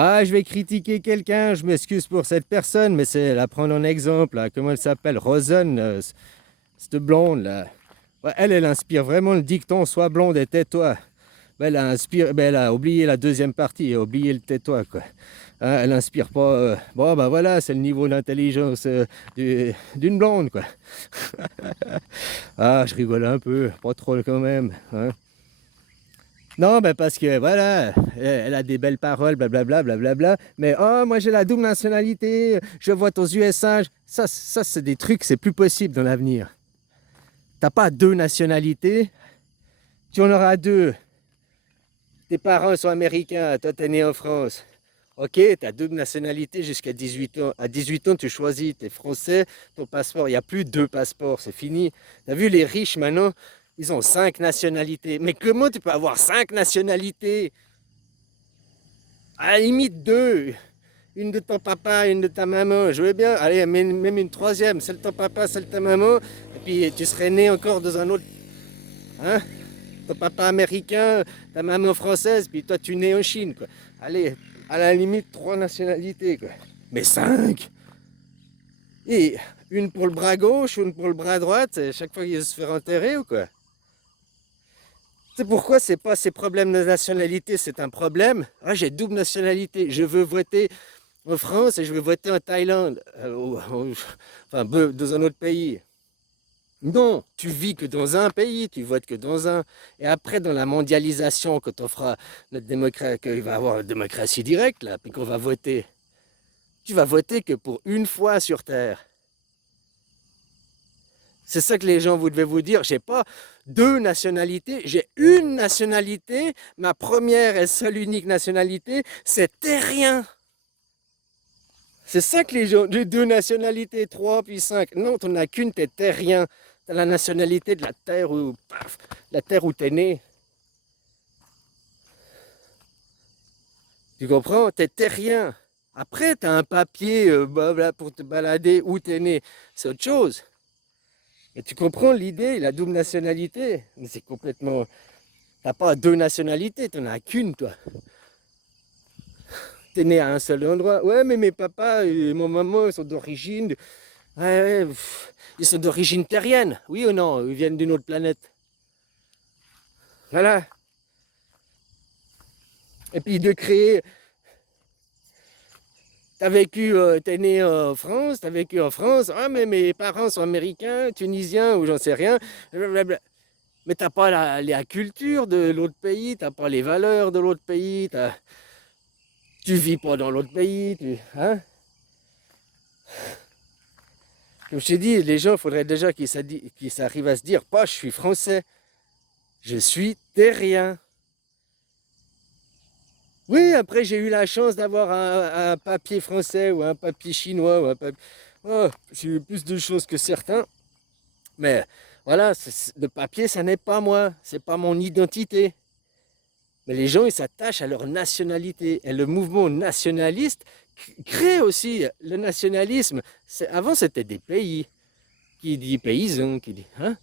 Ah, je vais critiquer quelqu'un, je m'excuse pour cette personne, mais c'est la prendre en exemple, là. Comment elle s'appelle? Rosen, cette blonde, là. Ouais, elle inspire vraiment le dicton, sois blonde et tais-toi. Ben, elle a oublié la deuxième partie, elle a oublié le tais-toi, quoi. Hein, elle inspire pas. Bon, bah voilà, c'est le niveau d'intelligence d'une blonde, quoi. Ah, je rigole un peu, pas trop quand même, hein. Non, ben parce que voilà, elle a des belles paroles, blablabla, blablabla. Mais oh, moi j'ai la double nationalité, je vote aux USA. Ça c'est des trucs, c'est plus possible dans l'avenir. T'as pas deux nationalités, tu en auras deux. Tes parents sont américains, toi t'es né en France. Ok, t'as double nationalité jusqu'à 18 ans. À 18 ans, tu choisis, t'es français, ton passeport, il n'y a plus deux passeports, c'est fini. T'as vu les riches maintenant, ils ont cinq nationalités. Mais comment tu peux avoir cinq nationalités? À la limite deux. Une de ton papa, une de ta maman. Je veux bien. Allez, même une troisième. Celle de ton papa, celle de ta maman. Et puis tu serais né encore dans un autre. Hein? Ton papa américain, ta maman française, puis toi tu nais en Chine, quoi. Allez, à la limite, trois nationalités, quoi. Mais cinq! Et une pour le bras gauche, une pour le bras droit, chaque fois qu'il va se faire enterrer ou quoi? C'est pourquoi c'est pas ces problèmes de nationalité, c'est un problème. Ah, j'ai double nationalité, je veux voter en France et je veux voter en Thaïlande, enfin dans un autre pays. Non, tu vis que dans un pays, tu votes que dans un. Et après, dans la mondialisation, quand on fera notre démocratie, qu'il va y avoir la démocratie directe, là, puis qu'on va voter, tu vas voter que pour une fois sur Terre. C'est ça que les gens, vous devez vous dire. J'ai pas deux nationalités, j'ai une nationalité. Ma première et seule unique nationalité, c'est terrien. C'est ça que les gens, j'ai deux nationalités, trois puis cinq. Non, tu n'en as qu'une, t'es terrien. T'as la nationalité de la terre où, paf, la terre où t'es né. Tu comprends? T'es terrien. Après, t'as un papier pour te balader où t'es né. C'est autre chose. Et tu comprends l'idée, la double nationalité. Mais c'est complètement. T'as pas deux nationalités, t'en as qu'une, toi. T'es né à un seul endroit. Ouais, mais mes papas et mon maman ils sont d'origine. Ouais, ouais, ils sont d'origine terrienne. Oui ou non? Ils viennent d'une autre planète. Voilà. Et puis de créer. T'es né en France, t'as vécu en France. Ah, mais mes parents sont américains, tunisiens ou j'en sais rien. Blablabla. Mais t'as pas la culture de l'autre pays, t'as pas les valeurs de l'autre pays, tu vis pas dans l'autre pays, hein? Comme je t'ai dit, les gens, il faudrait déjà qu'ils arrivent à se dire, pas je suis français, je suis terrien. Oui, après j'ai eu la chance d'avoir un papier français ou un papier chinois ou un papier. Oh, j'ai eu plus de choses que certains, mais voilà, le papier, ça n'est pas moi, c'est pas mon identité. Mais les gens, ils s'attachent à leur nationalité. Et le mouvement nationaliste crée aussi le nationalisme. Avant, c'était des pays. Qui dit paysan, qui dit. Hein?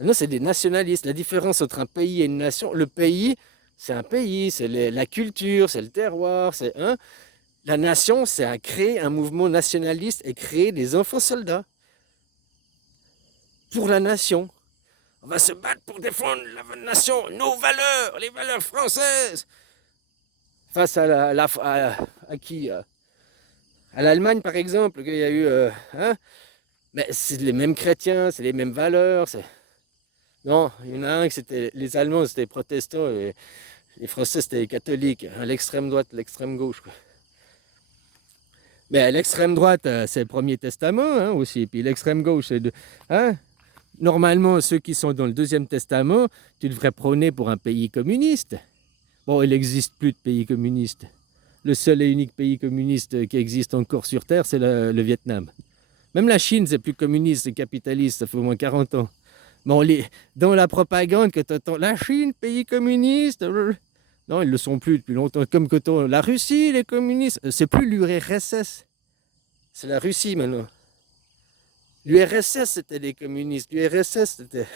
Maintenant, c'est des nationalistes. La différence entre un pays et une nation, le pays, c'est un pays, c'est la culture, c'est le terroir, c'est. Hein? La nation, c'est à créer un mouvement nationaliste et créer des enfants soldats pour la nation. On va se battre pour défendre la nation, nos valeurs, les valeurs françaises. Face à qui à l'Allemagne, par exemple, qu'il y a eu. Hein? Mais c'est les mêmes chrétiens, c'est les mêmes valeurs. Non, il y en a un qui c'était. Les Allemands, c'était les protestants, et les Français, c'était les catholiques. Hein, l'extrême droite, l'extrême gauche, quoi. Mais l'extrême droite, c'est le Premier Testament hein, aussi. Puis l'extrême gauche, c'est de. Hein? Normalement, ceux qui sont dans le Deuxième Testament, tu devrais prôner pour un pays communiste. Bon, il n'existe plus de pays communistes. Le seul et unique pays communiste qui existe encore sur Terre, c'est le Vietnam. Même la Chine, c'est plus communiste, c'est capitaliste, ça fait au moins 40 ans. Bon, dans la propagande que tu entends, la Chine, pays communiste, non, ils ne le sont plus depuis longtemps. Comme que la Russie, les communistes, c'est plus l'URSS, c'est la Russie maintenant. L'URSS, c'était les communistes. L'URSS, c'était.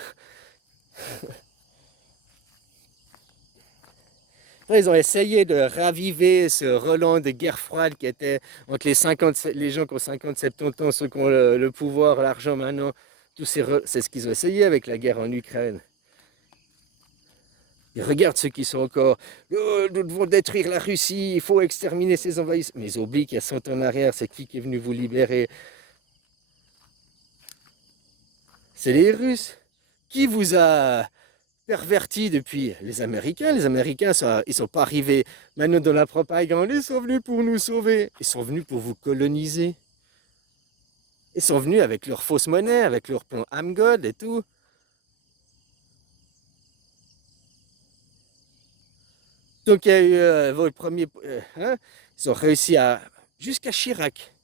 Ils ont essayé de raviver ce relent de guerre froide qui était entre les gens qui ont 50, 70 ans, ceux qui ont le pouvoir, l'argent maintenant. C'est ce qu'ils ont essayé avec la guerre en Ukraine. Et regarde ceux qui sont encore. Oh, nous devons détruire la Russie, il faut exterminer ces envahisseurs. Mais ils oublient qu'il y a 100 ans en arrière, c'est qui est venu vous libérer? C'est les Russes. Qui vous a perverti depuis? Les Américains. Les Américains, ils sont pas arrivés maintenant dans la propagande. Ils sont venus pour nous sauver. Ils sont venus pour vous coloniser. Ils sont venus avec leur fausse monnaie, avec leur plan Amgod et tout. Donc il y a eu votre premier... hein, ils ont réussi à... jusqu'à Chirac.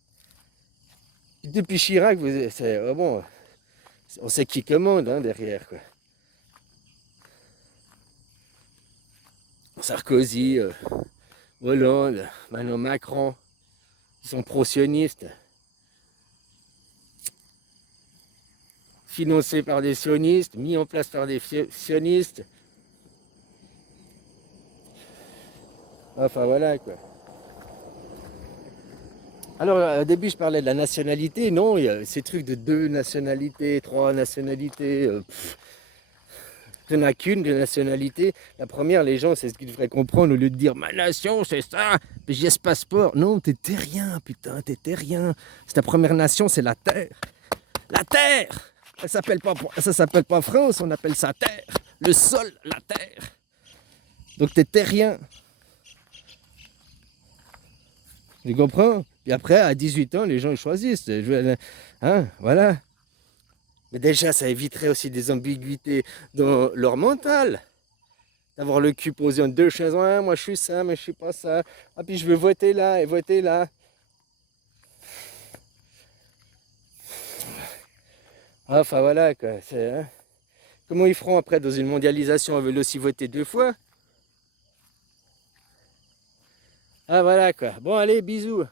Depuis Chirac, c'est bon, on sait qui commande hein, derrière. Quoi. Sarkozy, Hollande, maintenant Macron, ils sont pro-sionistes, financés par des sionistes, mis en place par des sionistes. Enfin voilà quoi. Alors au début je parlais de la nationalité, non, il y a ces trucs de 2 nationalités, 3 nationalités, il n'y en a qu'une de nationalité. La première, les gens, c'est ce qu'ils devraient comprendre au lieu de dire ma nation, c'est ça, mais j'ai ce passeport. Non, t'es terrien, putain, t'es terrien. C'est ta première nation, c'est la terre. La terre! Ça s'appelle pas France, on appelle ça terre. Le sol, la terre. Donc t'es terrien. Tu comprends? Puis après, à 18 ans, les gens ils choisissent. Hein, voilà. Mais déjà, ça éviterait aussi des ambiguïtés dans leur mental. D'avoir le cul posé en 2 chaises. Ouais, moi je suis ça, mais je suis pas ça. Ah, puis je veux voter là et voter là. Enfin voilà quoi. Hein. Comment ils feront après dans une mondialisation? Ils veulent aussi voter 2 fois. Ah voilà quoi. Bon allez, bisous.